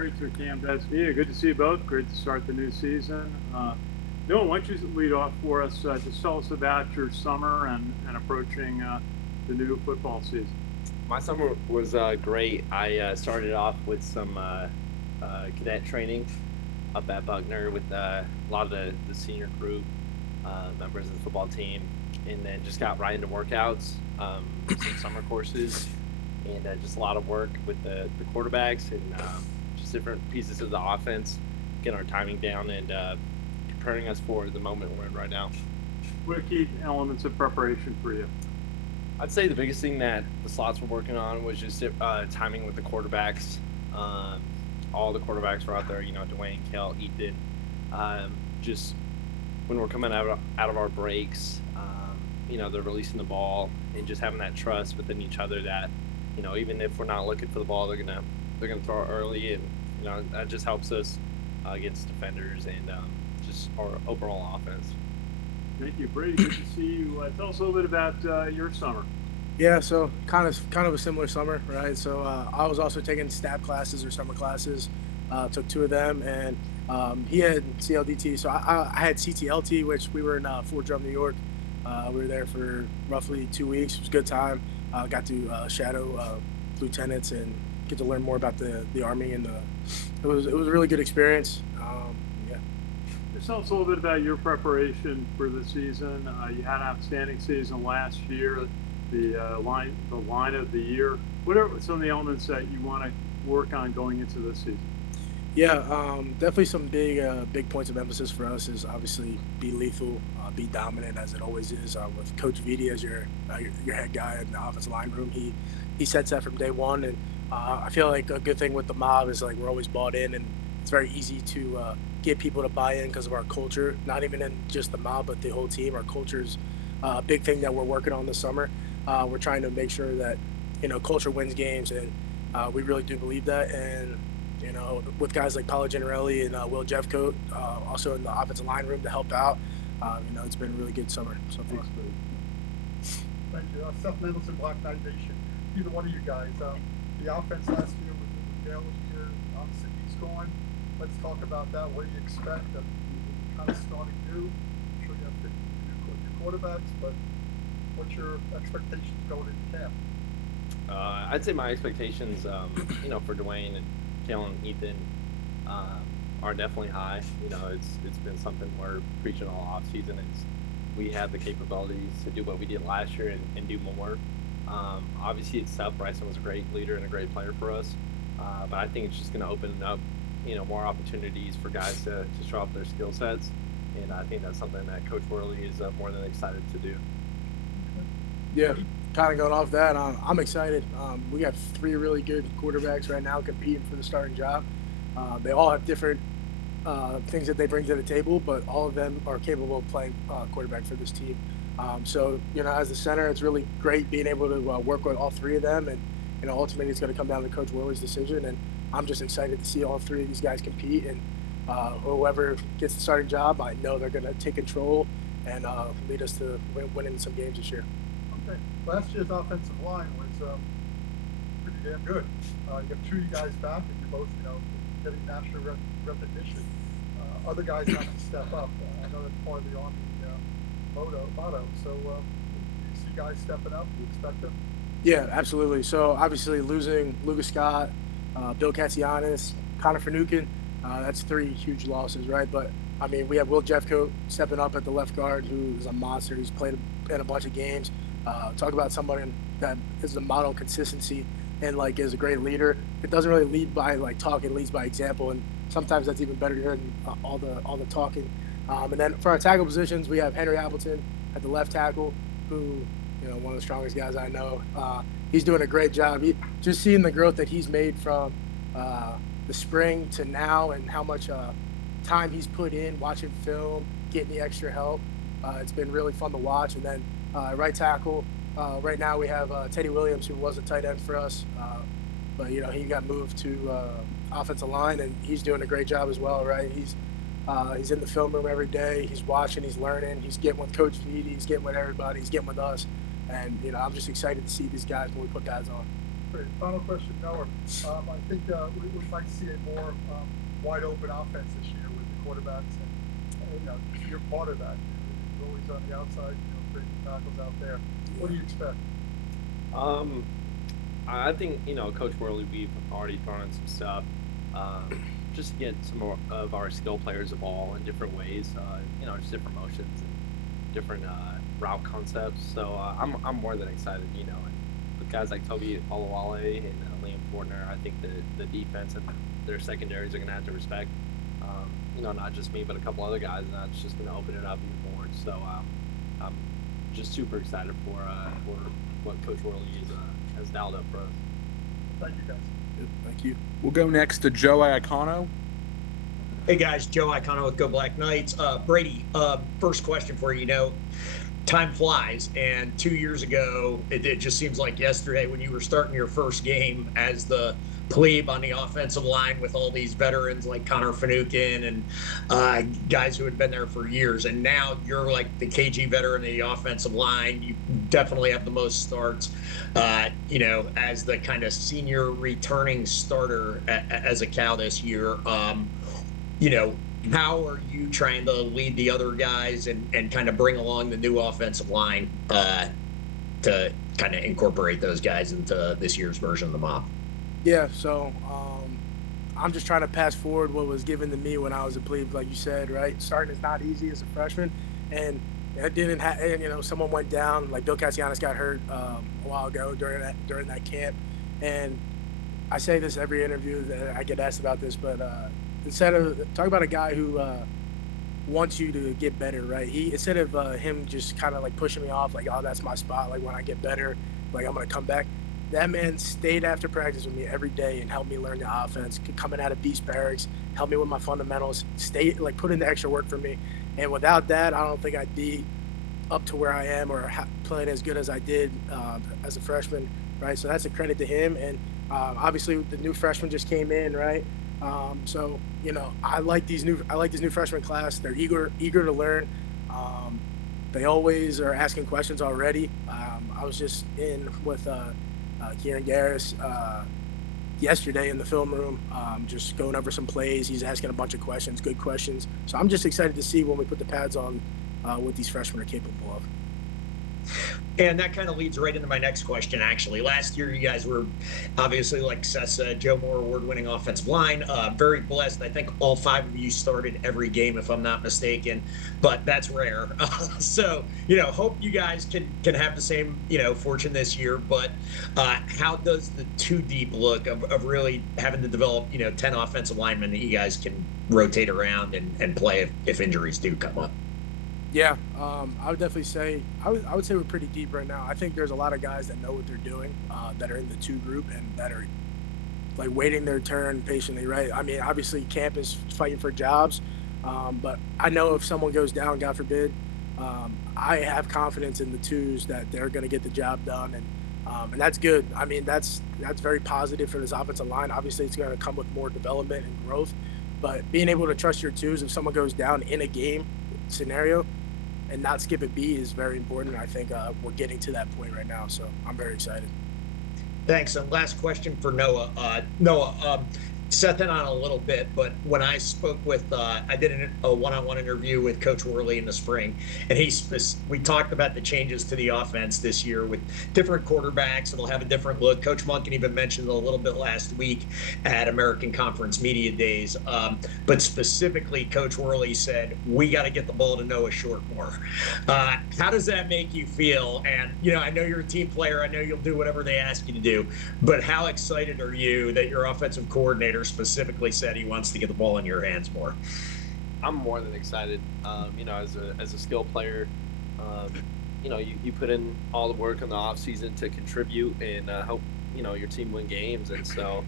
Great to Cam. That's me. Good to see you both. Great to start the new season. Noah, why don't you lead off for us? Just tell us about your summer and approaching the new football season. My summer was great. I started off with some cadet training up at Buckner with a lot of the senior group members of the football team, and then just got right into workouts, some summer courses, and just a lot of work with the quarterbacks and just different pieces of the offense, getting our timing down and preparing us for the moment we're in right now. What are key elements of preparation for you? I'd say the biggest thing that the slots were working on was just timing with the quarterbacks. All the quarterbacks were out there, Dwayne, Kel, Ethan. Just when we're coming out of our breaks, they're releasing the ball and just having that trust within each other that, even if we're not looking for the ball, they're gonna throw it early, and that just helps us against defenders and just our overall offense. Thank you, Brady. Good to see you. Tell us a little bit about your summer. Yeah, so kind of a similar summer, right? So I was also taking stab classes or summer classes. Took two of them, and he had CLDT, so I had CTLT, which we were in Fort Drum, New York. We were there for roughly 2 weeks. It was a good time. Got to shadow lieutenants and get to learn more about the Army, and it was a really good experience. Yeah. Just tell us a little bit about your preparation for the season. You had an outstanding season last year. The line of the year. What are some of the elements that you want to work on going into this season? Yeah, definitely some big points of emphasis for us is obviously be lethal, be dominant as it always is. With Coach Viti as your head guy in the offensive line room, he sets that from day one, and I feel like a good thing with the mob is like we're always bought in, and it's very easy to get people to buy in because of our culture. Not even in just the mob, but the whole team. Our culture is a big thing that we're working on this summer. We're trying to make sure that culture wins games, and we really do believe that. And with guys like Paolo Gennarelli and Will Jeffcoat, also in the offensive line room to help out. It's been a really good summer so far. Thank you. Seth Mendelson, Black Knight Nation. Either one of you guys. The offense last year with Dale here, obviously he's going. Let's talk about that. What do you expect? Kind of starting new. I'm sure you have 50 new quarterbacks, but what's your expectations going into camp? I'd say my expectations, for Dwayne and Kalen and Ethan, are definitely high. It's been something we're preaching all off season. Is we have the capabilities to do what we did last year and do more. Obviously, it's tough. Bryson was a great leader and a great player for us, but I think it's just going to open up, more opportunities for guys to show off their skill sets, and I think that's something that Coach Worley is more than excited to do. Yeah, kind of going off that, I'm excited. We got three really good quarterbacks right now competing for the starting job. They all have different things that they bring to the table, but all of them are capable of playing quarterback for this team. So, as the center, it's really great being able to work with all three of them, and ultimately it's going to come down to Coach Worley's decision. And I'm just excited to see all three of these guys compete, and whoever gets the starting job, I know they're going to take control and lead us to winning some games this year. Okay. Last year's offensive line was pretty damn good. You have two of you guys back, and you're both, getting national recognition. Other guys have to step up. I know that's part of the Army motto. So you see guys stepping up. Do you expect them? Yeah, absolutely. So obviously losing Lucas Scott, Bill Cassianis, Connor Finucane, that's three huge losses, right? But I mean, we have Will Jeffcoat stepping up at the left guard, who is a monster. He's played in a bunch of games. Talk about somebody that is a model of consistency and is a great leader. It doesn't really lead by talking, it leads by example, and sometimes that's even better than all the talking. And then for our tackle positions, we have Henry Appleton at the left tackle, who one of the strongest guys I know. He's doing a great job. Just seeing the growth that he's made from the spring to now, and how much time he's put in watching film, getting the extra help. It's been really fun to watch. And then right tackle, right now we have Teddy Williams, who was a tight end for us, but he got moved to offensive line, and he's doing a great job as well. Right, he's in the film room every day. He's watching, he's learning, he's getting with Coach Viti, he's getting with everybody, he's getting with us, and I'm just excited to see these guys when we put guys on. Great. Final question, Noah. I think we might see a more wide open offense this year with the quarterbacks, and you're part of that. You're always on the outside, breaking tackles out there. What do you expect? I think Coach Worley, we've already thrown in some stuff, just to get some more of our skill players the ball in different ways. Just different motions and different route concepts. So I'm more than excited. And with guys like Toby Olawale and Liam Fortner, I think the defense and their secondaries are going to have to respect. Not just me, but a couple other guys, and that's just going to open it up even more. So I'm just super excited for what Coach Worley has dialed up for us. Thank you, guys. Good, thank you. We'll go next to Joe Iacono. Hey guys, Joe Iacono with Go Black Knights. Brady, first question for you. Time flies, and 2 years ago, it just seems like yesterday when you were starting your first game as the plebe on the offensive line with all these veterans like Connor Finucane and guys who had been there for years. And now you're like the KG veteran of the offensive line. You definitely have the most starts, as the kind of senior returning starter as a Cal this year. How are you trying to lead the other guys and kind of bring along the new offensive line to kind of incorporate those guys into this year's version of the mob? Yeah, so I'm just trying to pass forward what was given to me when I was a plebe, like you said, right? Starting is not easy as a freshman, and it didn't have, someone went down, like Bill Cassianis got hurt a while ago during that camp, and I say this every interview that I get asked about this, but instead of talk about a guy who wants you to get better, right? Instead of him just kind of like pushing me off, like, oh, that's my spot, like when I get better, like I'm gonna come back. That man stayed after practice with me every day and helped me learn the offense. Coming out of Beast Barracks, helped me with my fundamentals. Put in the extra work for me. And without that, I don't think I'd be up to where I am or playing as good as I did as a freshman, right? So that's a credit to him. And obviously, the new freshmen just came in, right? So I like this new freshman class. They're eager to learn. They always are asking questions already. I was just in with Kieran Garris yesterday in the film room, just going over some plays. He's asking a bunch of questions, good questions. So I'm just excited to see when we put the pads on what these freshmen are capable of. And that kind of leads right into my next question, actually. Last year, you guys were obviously, like Seth said, Joe Moore award-winning offensive line. Very blessed. I think all 5 of you started every game, if I'm not mistaken, but that's rare. So, hope you guys can have the same, fortune this year. But how does the 2-deep look of really having to develop, 10 offensive linemen that you guys can rotate around and play if injuries do come up? Yeah, I would definitely say I would say we're pretty deep right now. I think there's a lot of guys that know what they're doing, that are in the 2 group and that are like waiting their turn patiently, right? I mean, obviously camp is fighting for jobs, but I know if someone goes down, God forbid, I have confidence in the 2s that they're going to get the job done, and that's good. I mean, that's very positive for this offensive line. Obviously, it's going to come with more development and growth, but being able to trust your 2s if someone goes down in a game scenario and not skip a beat is very important. I think we're getting to that point right now, so I'm very excited. Thanks. And last question for Noah. Noah, Seth in on a little bit, but when I spoke with, I did a one-on-one interview with Coach Worley in the spring, and we talked about the changes to the offense this year with different quarterbacks. It'll have a different look. Coach Monken even mentioned it a little bit last week at American Conference Media Days. But specifically, Coach Worley said, we got to get the ball to Noah Short more. How does that make you feel? And, I know you're a team player. I know you'll do whatever they ask you to do, but how excited are you that your offensive coordinator specifically said he wants to get the ball in your hands more? I'm more than excited. As a skill player, you put in all the work in the off season to contribute and help your team win games. And so,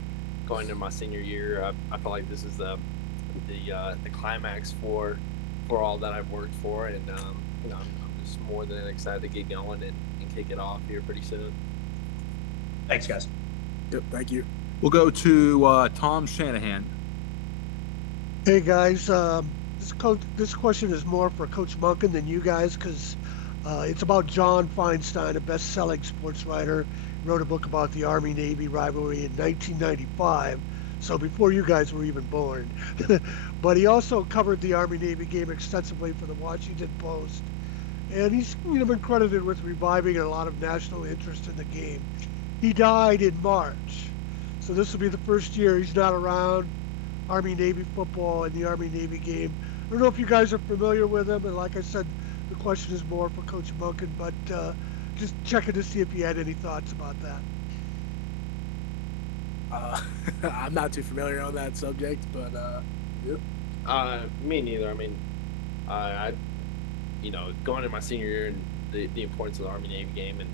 going into my senior year, I feel like this is the climax for all that I've worked for, and I'm just more than excited to get going and kick it off here pretty soon. Thanks, guys. Yep, thank you. We'll go to Tom Shanahan. Hey guys, this question is more for Coach Monken than you guys, because it's about John Feinstein, a best-selling sports writer wrote a book about the Army-Navy rivalry in 1995, so before you guys were even born. But he also covered the Army-Navy game extensively for the Washington Post, and he's been credited with reviving a lot of national interest in the game. He died in March, so this will be the first year he's not around. Army-Navy football and the Army-Navy game. I don't know if you guys are familiar with him, and like I said, the question is more for Coach Munkin, but just checking to see if you had any thoughts about that. I'm not too familiar on that subject, but Me neither. I mean, I going into my senior year and the importance of the Army Navy game, and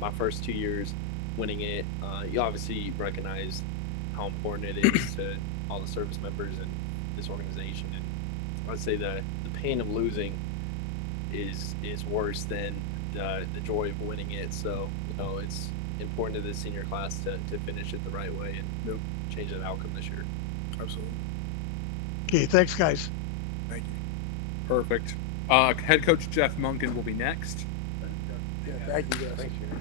my first 2 years winning it, you obviously recognize how important it is to all the service members and this organization. And I'd say the pain of losing is worse than the joy of winning it. So it's important to the senior class to finish it the right way and change that outcome this year. absolutely. Okay, thanks, guys. Thank you. Perfect. Head coach Jeff Munkin will be next. Yeah, thank you guys. Thanks, Jerry.